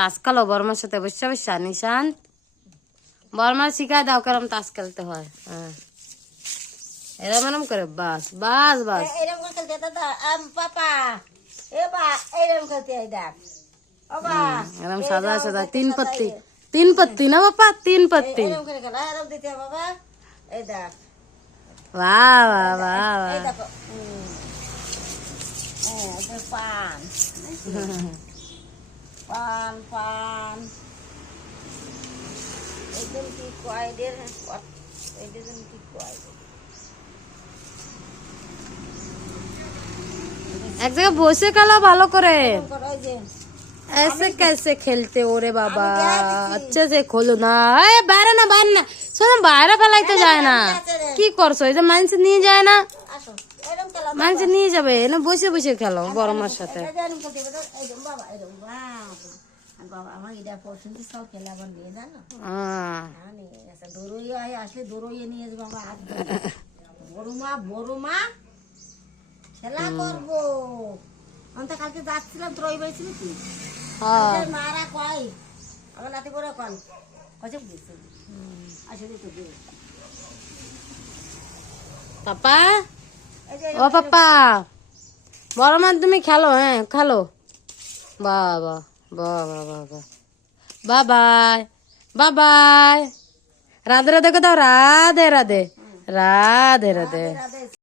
তাস খেলো বর্মার সাথে বসে বসে নিশান্ত। বর্মার শিখায় দাও কেরম তাস খেলতে হয়। হ্যাঁ এরম এরম করে বাস বাস বাস এরকম করে খেলতে দাদা পাপা এ বা এরকম খেলতে দেখ বাবা এরম সাদা সাদা তিন পত্তি না বাপা, 3 পত্তি। এরকম করে খেলা এরকম দিতে বাবা এই দেখ বাহ বাহ বাহ এই বাহ। দেখো এই পান পান পান একদম কি কয় দের একদম কি কয় এক জায়গায় বসে খেলা ভালো করে। ওই যে ऐसे कैसे खेलते हो रे बाबा, अच्छे से खोलो ना। ए বাইরে না বাইরে না, শোনো বাইরে ফেলাইতে যায় না। কি করছো, এই যে মানুষ নিয়ে যায় না, আসো এরকম খেলা মানুষ নিয়ে যাবে না, বসে বসে খেলো বড় মার সাথে। এরকম খেলতে এরকম বাবা এরকম বাবা আমার এটা পছন্দ সব খেলা আমার নিয়ে জানো দৌড়ই হয় আসলে দৌড়ইয়ে নিয়ে যাবো আমরা হাত বড় মা খেলা করবো। আমি তো কালকে যাচ্ছিলাম তোর ওই বাড়ি কি মারা কয় আমার নাতি বড় কন কচক দিচ্ছে আসলে তো পাপা ও পাপা বড় মা তুমি খেলো, হ্যাঁ খেলো। বাবা বাবা বাবা বাবাই বাবাই, রাধে রাধে কোথাও, রাধে রাধে রাধে রাধে।